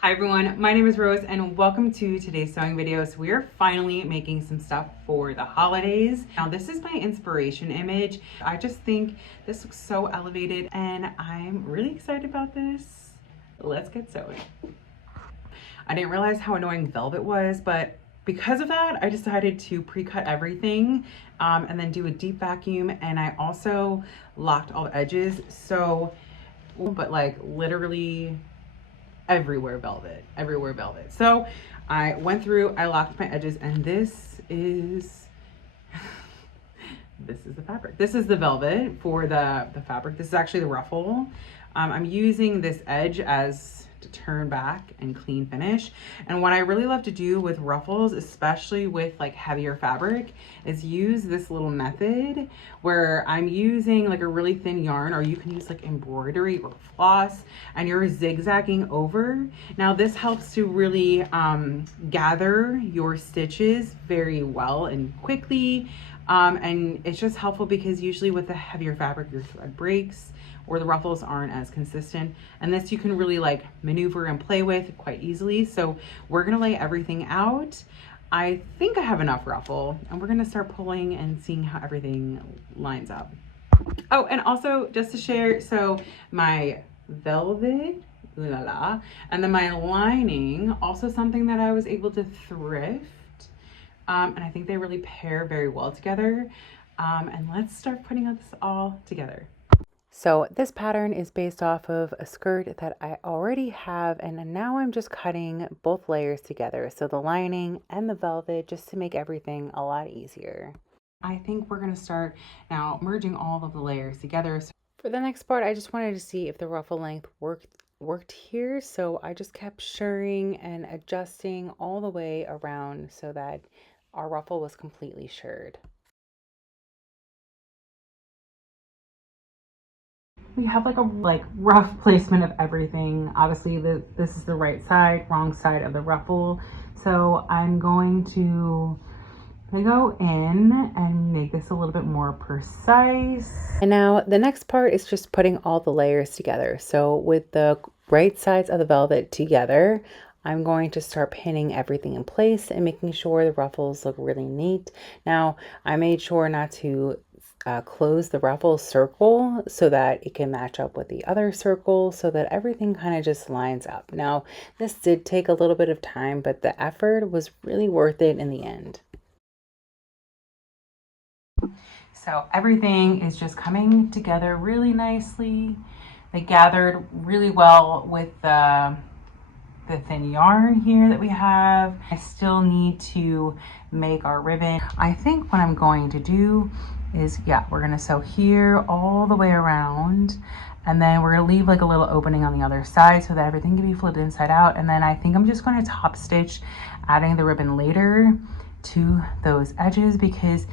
Hi everyone, my name is Rose and welcome to today's sewing video. So we are finally making some stuff for the holidays. Now this is my inspiration image. I just think this looks so elevated and I'm really excited about this. Let's get sewing. I didn't realize how annoying velvet was, but because of that, I decided to pre-cut everything and then do a deep vacuum, and I also locked all the edges. So, but like literally everywhere velvet, everywhere velvet. So I went through, I locked my edges, and this is the fabric. This is the velvet for the fabric. This is actually the ruffle. I'm using this edge as to turn back and clean finish. And what I really love to do with ruffles, especially with like heavier fabric, is use this little method where I'm using like a really thin yarn, or you can use like embroidery or floss, and you're zigzagging over. Now this helps to really gather your stitches very well and quickly. And it's just helpful because usually with the heavier fabric, your thread breaks or the ruffles aren't as consistent. And this you can really like maneuver and play with quite easily. So we're gonna lay everything out. I think I have enough ruffle, and we're gonna start pulling and seeing how everything lines up. Oh, and also just to share, so my velvet, ooh la la, and then my lining, also something that I was able to thrift. And I think they really pair very well together. And let's start putting this all together. So this pattern is based off of a skirt that I already have, and now I'm just cutting both layers together. So the lining and the velvet, just to make everything a lot easier. I think we're gonna start now merging all of the layers together. So for the next part, I just wanted to see if the ruffle length worked here. So I just kept shirring and adjusting all the way around so that our ruffle was completely shirred. We have like a rough placement of everything. Obviously this is the right side, wrong side of the ruffle. So I'm going to go in and make this a little bit more precise. And now the next part is just putting all the layers together. So with the right sides of the velvet together, I'm going to start pinning everything in place and making sure the ruffles look really neat. Now I made sure not to close the ruffle circle so that it can match up with the other circle, so that everything kind of just lines up. Now this did take a little bit of time, but the effort was really worth it in the end. So everything is just coming together really nicely. They gathered really well with the thin yarn here that we have. I still need to make our ribbon. I think what I'm going to do is, yeah, we're gonna sew here all the way around, and then we're gonna leave like a little opening on the other side so that everything can be flipped inside out. And then I think I'm just going to top stitch, adding the ribbon later to those edges, because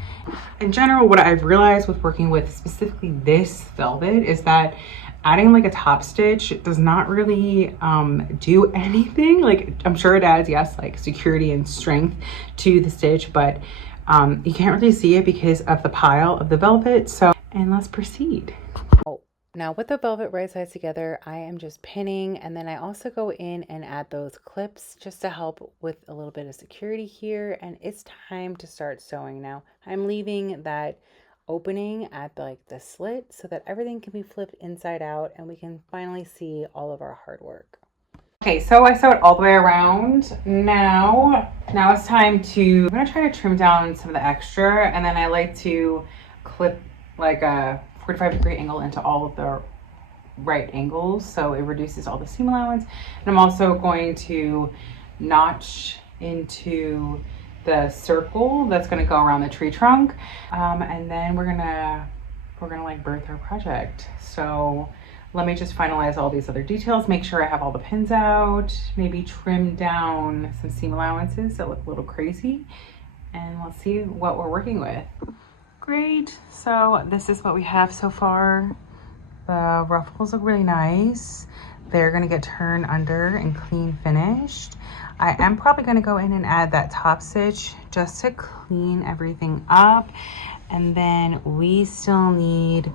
in general what I've realized with working with specifically this velvet is that adding like a top stitch does not really do anything. Like, I'm sure it adds, yes, like security and strength to the stitch, but you can't really see it because of the pile of the velvet. So, and let's proceed. Now with the velvet right sides together, I am just pinning, and then I also go in and add those clips just to help with a little bit of security here. And it's time to start sewing now. I'm leaving that opening at the slit so that everything can be flipped inside out and we can finally see all of our hard work. Okay, so I sewed all the way around. Now it's time to, I'm gonna try to trim down some of the extra, and then I like to clip like a 45-degree angle into all of the right angles, so it reduces all the seam allowance. And I'm also going to notch into the circle that's going to go around the tree trunk, and then we're gonna like birth our project. So let me just finalize all these other details, make sure I have all the pins out, maybe trim down some seam allowances that look a little crazy, and let's see what we're working with. Great, so this is what we have so far. The ruffles look really nice. They're gonna get turned under and clean finished. I am probably gonna go in and add that top stitch just to clean everything up. And then we still need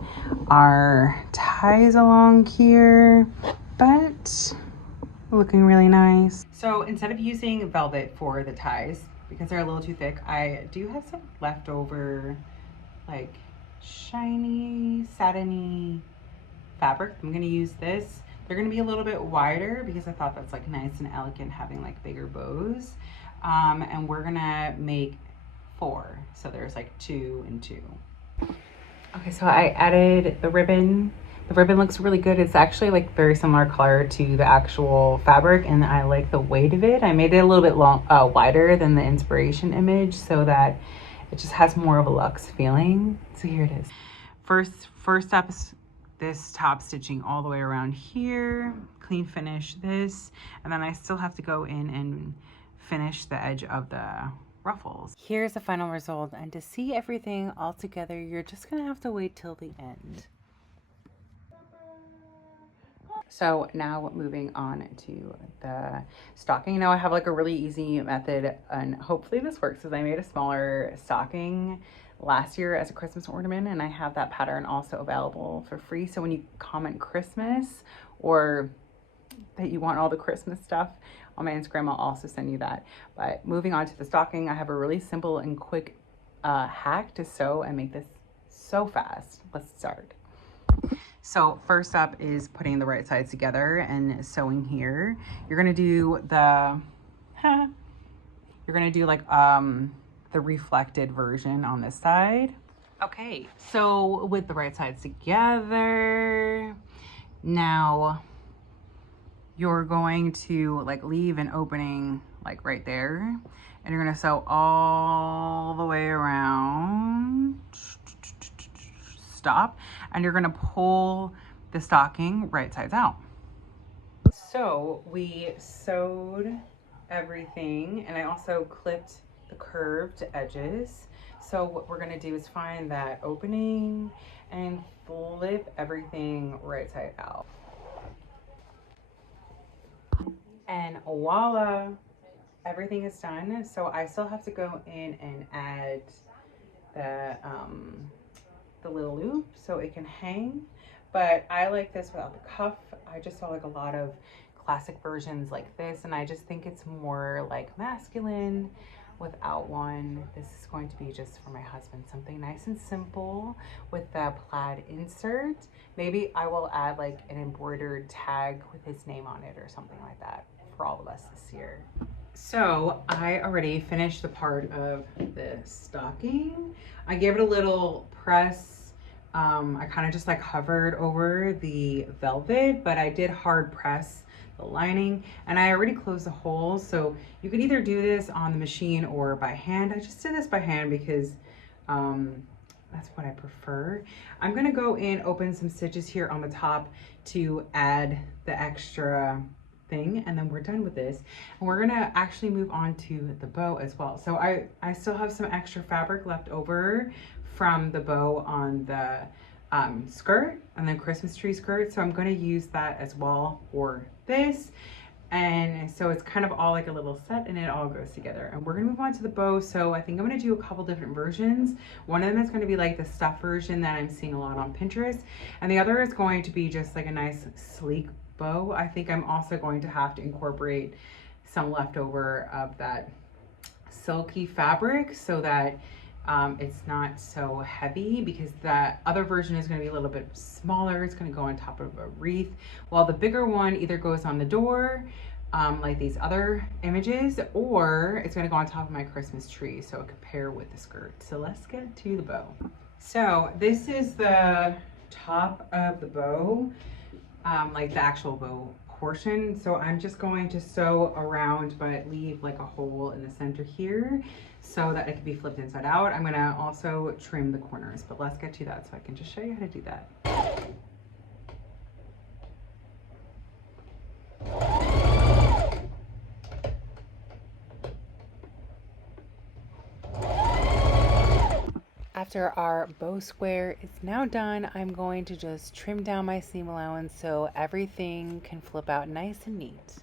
our ties along here, but looking really nice. So instead of using velvet for the ties, because they're a little too thick, I do have some leftover like shiny, satiny fabric. I'm gonna use this. They're gonna be a little bit wider because I thought that's like nice and elegant having like bigger bows. And we're gonna make 4. So there's like 2 and 2. Okay, so I added the ribbon. The ribbon looks really good. It's actually like very similar color to the actual fabric, and I like the weight of it. I made it a little bit wider than the inspiration image so that it just has more of a luxe feeling. So here it is. First step is this top stitching all the way around here, clean finish this, and then I still have to go in and finish the edge of the ruffles. Here's the final result, and to see everything all together, you're just gonna have to wait till the end. So now moving on to the stocking. Now I have like a really easy method, and hopefully this works, because I made a smaller stocking last year as a Christmas ornament, and I have that pattern also available for free. So when you comment Christmas or that you want all the Christmas stuff on my Instagram, I'll also send you that. But moving on to the stocking, I have a really simple and quick hack to sew and make this so fast. Let's start. So first up is putting the right sides together and sewing here. You're gonna do the like the reflected version on this side. Okay, so with the right sides together, now you're going to like leave an opening like right there, and you're gonna sew all the way around, stop, and you're gonna pull the stocking right sides out. So we sewed everything, and I also clipped the curved edges. So what we're gonna do is find that opening and flip everything right side out. And voila, everything is done. So I still have to go in and add the little loop so it can hang, but I like this without the cuff. I just saw like a lot of classic versions like this, and I just think it's more like masculine without one. This is going to be just for my husband, something nice and simple with the plaid insert. Maybe I will add like an embroidered tag with his name on it or something like that for all of us this year. So I already finished the part of the stocking. I gave it a little press. I kind of just like hovered over the velvet, but I did hard press the lining, and I already closed the holes. So you could either do this on the machine or by hand. I just did this by hand because that's what I prefer. I'm gonna go in, open some stitches here on the top to add the extra thing, and then we're done with this, and we're gonna actually move on to the bow as well. So I still have some extra fabric left over from the bow on the skirt and the Christmas tree skirt, so I'm going to use that as well for this. And so it's kind of all like a little set, and it all goes together. And we're gonna move on to the bow. So I think I'm gonna do a couple different versions. One of them is gonna be like the stuff version that I'm seeing a lot on Pinterest, and the other is going to be just like a nice sleek bow. I think I'm also going to have to incorporate some leftover of that silky fabric so that it's not so heavy, because the other version is going to be a little bit smaller. It's going to go on top of a wreath, while the bigger one either goes on the door like these other images, or it's going to go on top of my Christmas tree so it could pair with the skirt. So let's get to the bow. So this is the top of the bow, like the actual bow portion. So I'm just going to sew around but leave like a hole in the center here so that it can be flipped inside out. I'm gonna also trim the corners, but let's get to that so I can just show you how to do that. After our bow square is now done, I'm going to just trim down my seam allowance so everything can flip out nice and neat.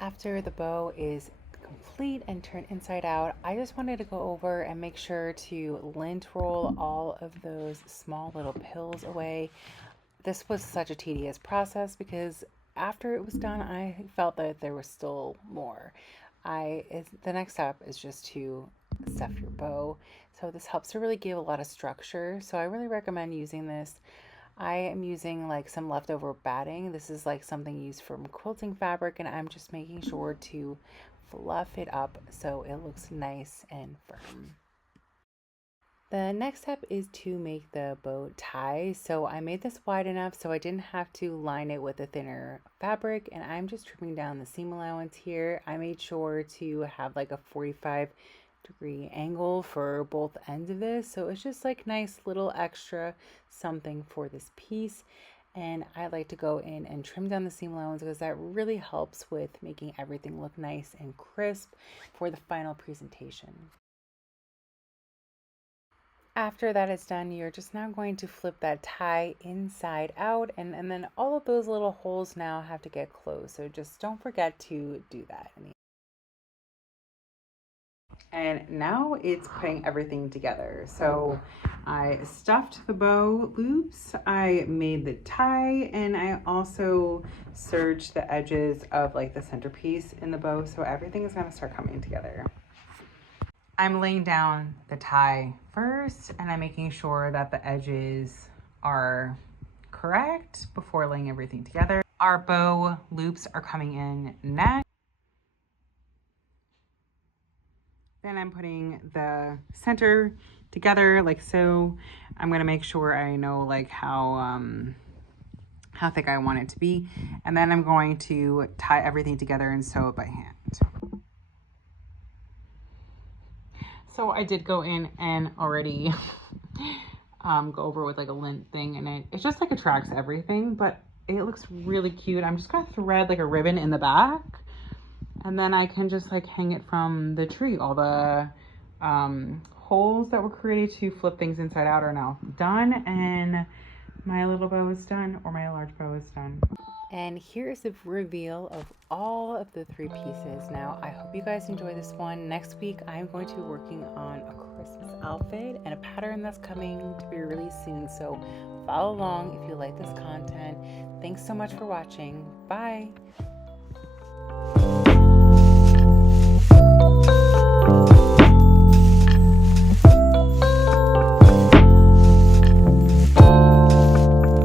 After the bow is complete and turned inside out, I just wanted to go over and make sure to lint roll all of those small little pills away. This was such a tedious process because after it was done, I felt that there was still more. The next step is just to stuff your bow. So this helps to really give a lot of structure. So I really recommend using this. I am using like some leftover batting. This is like something used from quilting fabric, and I'm just making sure to fluff it up so it looks nice and firm. The next step is to make the bow tie. So I made this wide enough so I didn't have to line it with a thinner fabric, and I'm just trimming down the seam allowance here. I made sure to have like a 45-degree angle for both ends of this, so it's just like nice little extra something for this piece. And I like to go in and trim down the seam allowance because that really helps with making everything look nice and crisp for the final presentation. After that is done, you're just now going to flip that tie inside out, and then all of those little holes now have to get closed. So just don't forget to do that. And now it's putting everything together. So I stuffed the bow loops, I made the tie, and I also serged the edges of like the centerpiece in the bow. So everything is gonna start coming together. I'm laying down the tie first, and I'm making sure that the edges are correct before laying everything together. Our bow loops are coming in next. Then I'm putting the center together like so. I'm gonna make sure I know like how thick I want it to be. And then I'm going to tie everything together and sew it by hand. So I did go in and already go over with like a lint thing, and it just like attracts everything, but it looks really cute. I'm just gonna thread like a ribbon in the back, and then I can just like hang it from the tree. All the holes that were created to flip things inside out are now done, and my little bow is done, or my large bow is done. And here's the reveal of all of the 3 pieces. Now, I hope you guys enjoy this one. Next week, I'm going to be working on a Christmas outfit and a pattern that's coming to be released soon. So follow along if you like this content. Thanks so much for watching. Bye.